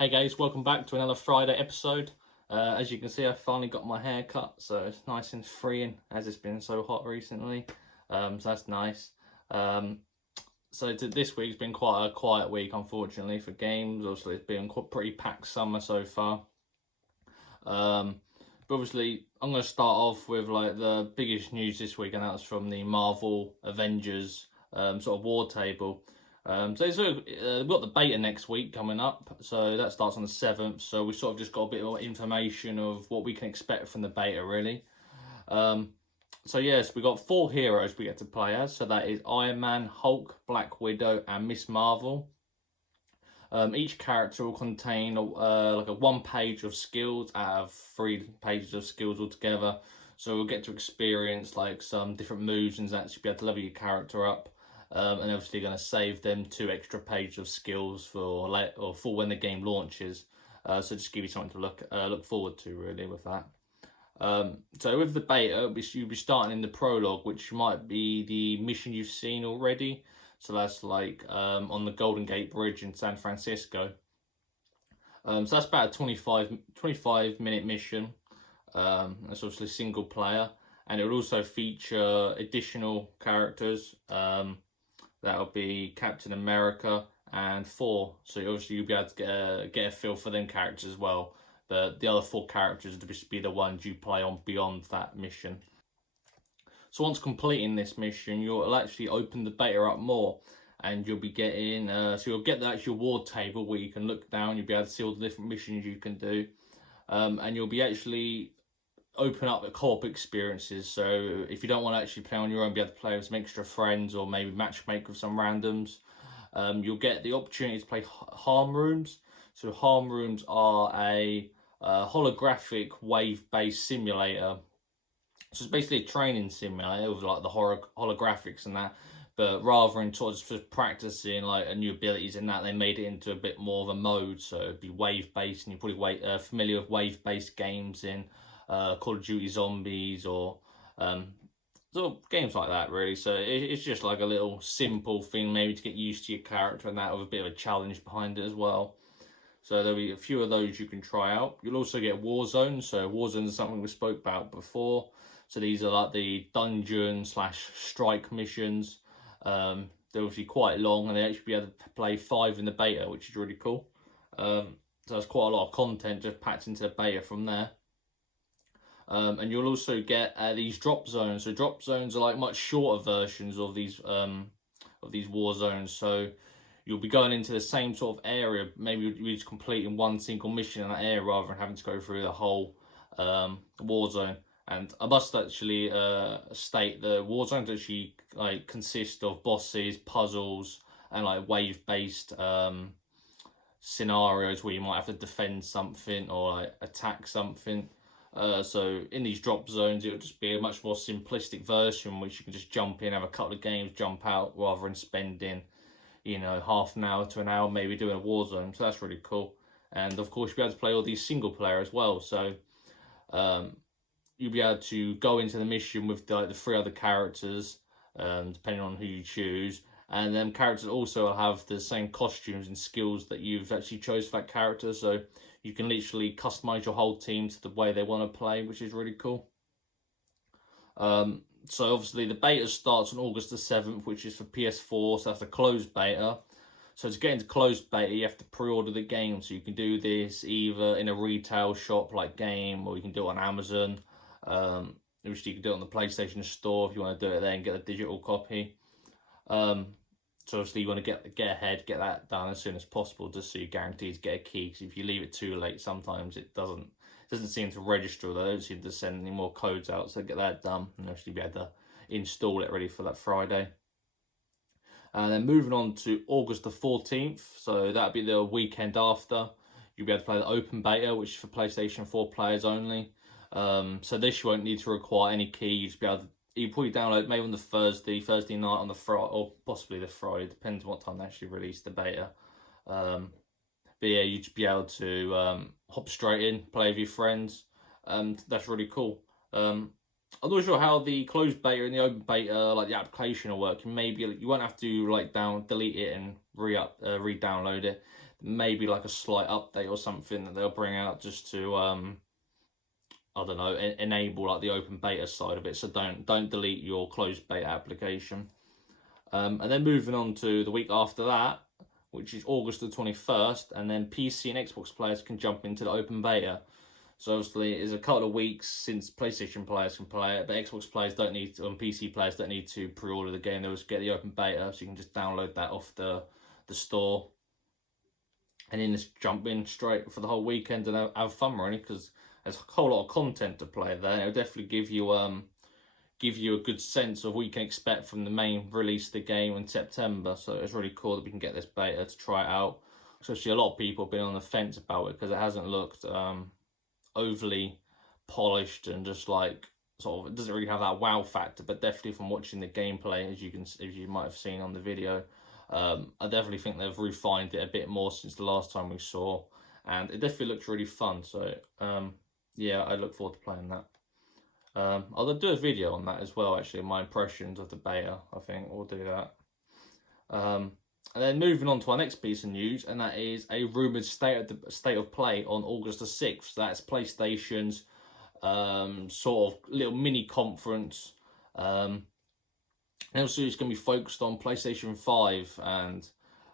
Hey guys, welcome back to another Friday episode. As you can see, I finally got my hair cut, so it's nice and freeing as it's been so hot recently. So that's nice. Um, this week's been quite a quiet week, unfortunately, for games. Obviously, it's been quite pretty packed summer so far. But obviously, I'm going to start off with like the biggest news this week, and that's from the Marvel Avengers sort of Wartable. We've got the beta next week coming up, so that starts on the 7th. So we sort of just got a bit more information of what we can expect from the beta, really. Yes, we got 4 heroes we get to play as. So that is Iron Man, Hulk, Black Widow, and Miss Marvel. Each character will contain like a 1 page of skills out of 3 pages of skills altogether. So we'll get to experience like some different moves and that, to be able to level your character up. And obviously going to save them 2 extra pages of skills for when the game launches. So just give you something to look forward to, really, with that. So with the beta, you'll be starting in the prologue, which might be the mission you've seen already. So that's like on the Golden Gate Bridge in San Francisco. So that's about a 25 minute mission. That's obviously single player, and it will also feature additional characters. That'll be Captain America and Thor. So obviously you'll be able to get a feel for them characters as well. But the other 4 characters will just be the ones you play on beyond that mission. So once completing this mission, you'll actually open the beta up more, and you'll be getting so you'll get the actual Wartable where you can look down. You'll be able to see all the different missions you can do, and you'll be actually open up the co-op experiences. So if you don't want to actually play on your own, be able to play with some extra friends or maybe matchmake with some randoms, you'll get the opportunity to play harm rooms. So harm rooms are a holographic wave-based simulator. So it's basically a training simulator with like the holographics and that, but rather than sort of just practicing like new abilities and that, they made it into a bit more of a mode. So it'd be wave-based, and you're probably familiar with wave-based games in Call of Duty Zombies or sort of games like that, really. So it's just like a little simple thing, maybe to get used to your character and that, with a bit of a challenge behind it as well. So there'll be a few of those you can try out. You'll also get Warzone. So Warzone is something we spoke about before. So these are like the dungeon/strike missions. They're obviously quite long, and they actually be able to play 5 in the beta, which is really cool. So there's quite a lot of content just packed into the beta from there. And you'll also get these drop zones. So drop zones are like much shorter versions of these war zones. So you'll be going into the same sort of area. Maybe you're just completing 1 single mission in that area rather than having to go through the whole war zone. And I must actually state the war zones actually like consist of bosses, puzzles, and like wave-based scenarios where you might have to defend something or like attack something. So in these drop zones, it'll just be a much more simplistic version, which you can just jump in, have a couple of games, jump out, rather than spending, half an hour to an hour maybe doing a war zone. So that's really cool. And of course, you'll be able to play all these single player as well. So you'll be able to go into the mission with the 3 other characters, depending on who you choose. And then characters also have the same costumes and skills that you've actually chose for that character. So you can literally customize your whole team to the way they want to play, which is really cool. So obviously the beta starts on August the 7th, which is for PS4. So that's a closed beta. So to get into closed beta, you have to pre-order the game. So you can do this either in a retail shop like Game, or you can do it on Amazon. Obviously, you can do it on the PlayStation Store if you want to do it there and get a digital copy. So obviously, you want to get ahead, get that done as soon as possible, just so you're guaranteed to get a key. Because if you leave it too late, sometimes it doesn't seem to register. They don't seem to send any more codes out. So get that done, and actually be able to install it ready for that Friday. And then moving on to August the 14th, so that'll be the weekend after. You'll be able to play the open beta, which is for PlayStation 4 players only. So this you won't need to require any key. You just be able to, you probably download maybe on the Thursday night, on the Friday, or possibly the Friday, depends on what time they actually release the beta. But yeah, you'd just be able to hop straight in, play with your friends, and that's really cool. I'm not sure how the closed beta and the open beta, like the application will work. Maybe you won't have to delete it and re-download it. Maybe like a slight update or something that they'll bring out just to I don't know, enable like the open beta side of it. So don't delete your closed beta application. And then moving on to the week after that, which is August the 21st, and then PC and Xbox players can jump into the open beta. So obviously, it's a couple of weeks since PlayStation players can play it, but Xbox players don't need to, and PC players don't need to pre-order the game. They'll just get the open beta, so you can just download that off the store, and then just jump in straight for the whole weekend and have fun, really, because there's a whole lot of content to play there. It'll definitely give you a good sense of what you can expect from the main release of the game in September. So it's really cool that we can get this beta to try it out. Especially a lot of people have been on the fence about it because it hasn't looked overly polished and just like sort of, it doesn't really have that wow factor. But definitely from watching the gameplay, as you might have seen on the video, I definitely think they've refined it a bit more since the last time we saw, and it definitely looks really fun. So yeah, I look forward to playing that. I'll do a video on that as well, actually, my impressions of the beta. I think we'll do that. And then moving on to our next piece of news, and that is a rumoured state of play on August the 6th. So that's PlayStation's sort of little mini conference. And also it's going to be focused on PlayStation 5. And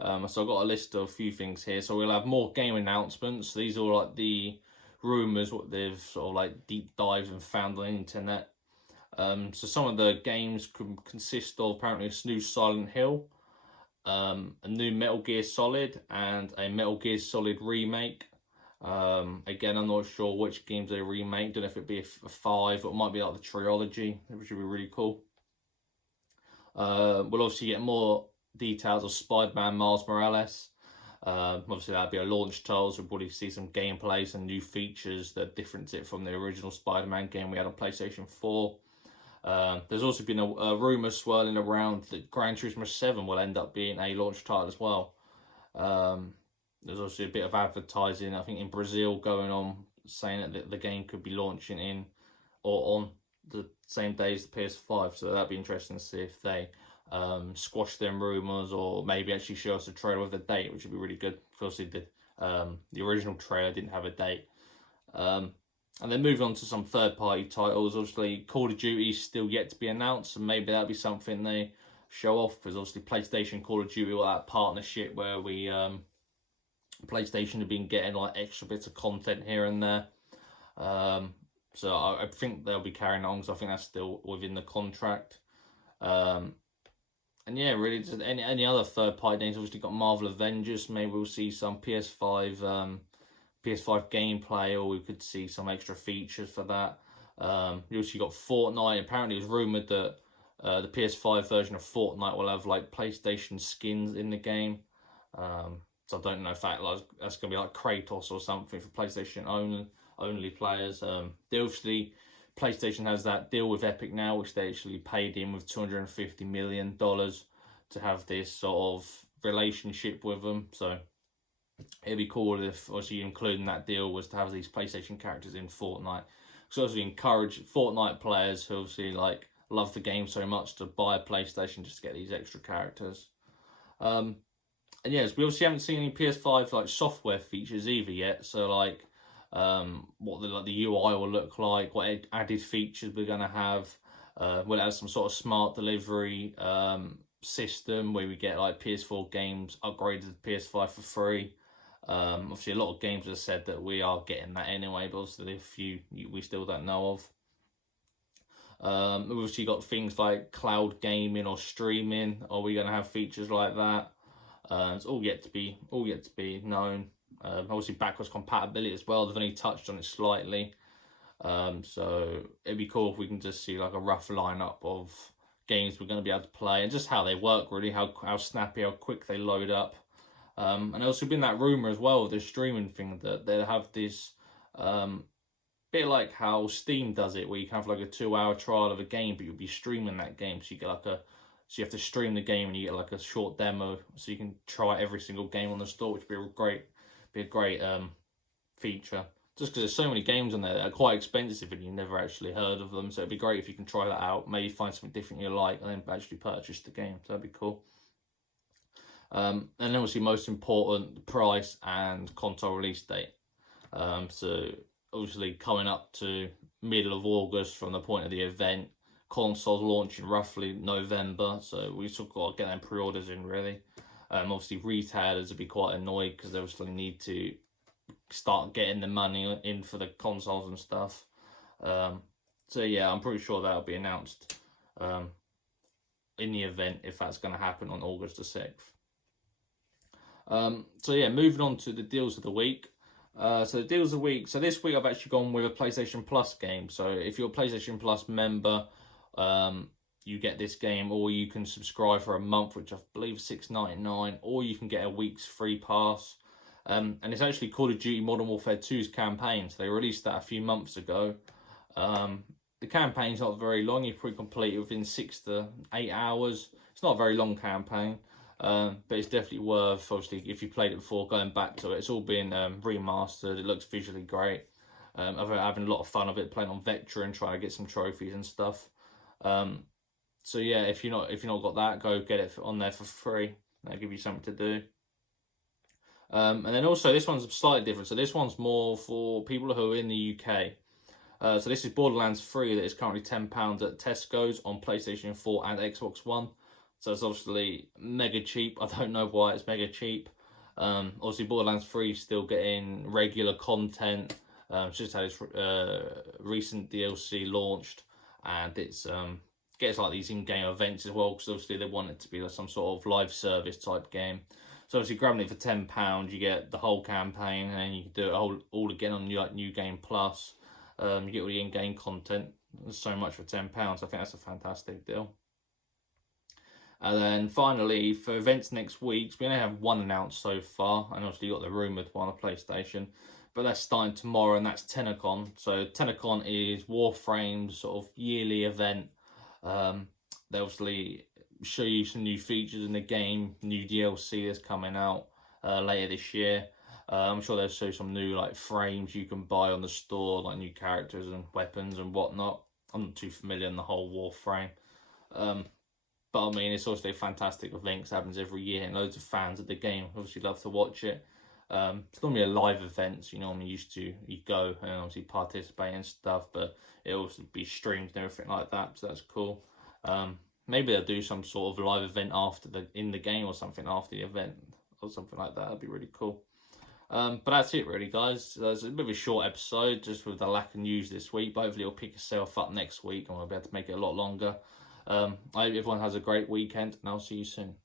so I've got a list of a few things here. So we'll have more game announcements. These are all like the rumours, what they've sort of like deep dived and found on the internet. So some of the games could consist of apparently a new Silent Hill, a new Metal Gear Solid, and a Metal Gear Solid remake. Again, I'm not sure which games they remake. Don't know if it'd be a 5 or it might be like the trilogy, which would be really cool. We'll obviously get more details of Spider-Man Miles Morales. Obviously that'd be a launch title, so we'll probably see some gameplays and new features that difference it from the original Spider-Man game we had on PlayStation 4. There's also been a rumour swirling around that Gran Turismo 7 will end up being a launch title as well. There's also a bit of advertising, I think, in Brazil going on, saying that the game could be launching in or on the same day as the PS5. So that'd be interesting to see if they squash them rumours or maybe actually show us a trailer with a date, which would be really good. Obviously, the original trailer didn't have a date. And then moving on to some third-party titles, obviously Call of Duty is still yet to be announced, and maybe that'll be something they show off, because obviously PlayStation Call of Duty, all that partnership where we PlayStation have been getting like extra bits of content here and there. So I think they'll be carrying on, because I think that's still within the contract. And yeah, really, just any other third-party games. Obviously got Marvel Avengers. Maybe we'll see some PS5 gameplay, or we could see some extra features for that. You also got Fortnite. Apparently, it was rumored that the PS5 version of Fortnite will have like PlayStation skins in the game. So I don't know if that's going to be like Kratos or something for PlayStation only players. Obviously, PlayStation has that deal with Epic now, which they actually paid in with $250 million to have this sort of relationship with them. So it'd be cool if, obviously, including that deal was to have these PlayStation characters in Fortnite. So obviously encourage Fortnite players who obviously like love the game so much to buy a PlayStation just to get these extra characters. And yes, we obviously haven't seen any PS5 like software features either yet. So like what the UI will look like, what added features we're gonna have. We'll have some sort of smart delivery system where we get like PS4 games upgraded to PS5 for free. Obviously, a lot of games have said that we are getting that anyway, but obviously a few we still don't know of. We've obviously got things like cloud gaming or streaming. Are we going to have features like that? It's all yet to be known. Obviously, backwards compatibility as well. They've only touched on it slightly. So it'd be cool if we can just see like a rough lineup of games we're going to be able to play and just how they work, really, how snappy, how quick they load up. And also been that rumour as well, the streaming thing, that they have this bit like how Steam does it, where you can have like a 2-hour trial of a game, but you'll be streaming that game. So you get so you have to stream the game and you get like a short demo, so you can try every single game on the store, which would be a great feature. Just because there's so many games on there that are quite expensive and you've never actually heard of them. So it'd be great if you can try that out, maybe find something different you like, and then actually purchase the game. So that'd be cool. And then obviously most important, the price and console release date. So obviously coming up to middle of August from the point of the event, consoles launching roughly November, so we still got to get them pre-orders in really. Obviously retailers will be quite annoyed because they obviously need to start getting the money in for the consoles and stuff. So yeah, I'm pretty sure that'll be announced in the event if that's going to happen on August the 6th. So yeah, moving on to the deals of the week. So the deals of the week. So this week I've actually gone with a PlayStation Plus game. So if you're a PlayStation Plus member, you get this game, or you can subscribe for a month, which I believe is $6.99, or you can get a week's free pass. And it's actually Call of Duty Modern Warfare 2's campaign. So they released that a few months ago. The campaign's not very long. You probably complete it within 6 to 8 hours. It's not a very long campaign. But it's definitely worth, obviously, if you played it before, going back to it. It's all been remastered. It looks visually great. I've been having a lot of fun of it, playing on Veteran, trying to get some trophies and stuff. So yeah, if you're not got that, go get it on there for free. That'll give you something to do. And then also this one's slightly different. So this one's more for people who are in the UK. So this is Borderlands 3 that is currently £10 at Tesco's on PlayStation 4 and Xbox One. So it's obviously mega cheap. I don't know why it's mega cheap. Obviously Borderlands 3 is still getting regular content. It's just had its recent DLC launched, and it's gets like these in-game events as well, because obviously they want it to be like some sort of live service type game. So obviously grabbing it for £10, you get the whole campaign, and then you can do it all again on New Game Plus. You get all the in-game content. There's so much for £10. I think that's a fantastic deal. And then finally, for events next week, we only have one announced so far, and obviously you got the rumoured one on PlayStation, but that's starting tomorrow, and that's Tenacon. So Tenacon is Warframe's sort of yearly event. They obviously show you some new features in the game, new DLC that's coming out later this year. I'm sure they'll show some new like frames you can buy on the store, like new characters and weapons and whatnot. I'm not too familiar in the whole Warframe. But I mean, it's also a fantastic event. It happens every year, and loads of fans of the game obviously love to watch it. It's normally a live event, so you normally used to, you go and obviously participate and stuff, but it also be streamed and everything like that, so that's cool. Maybe they'll do some sort of live event in the game or something after the event or something like that. That'd be really cool. But that's it really, guys. It's a bit of a short episode just with the lack of news this week, but hopefully it'll pick itself up next week and we'll be able to make it a lot longer. I hope everyone has a great weekend, and I'll see you soon.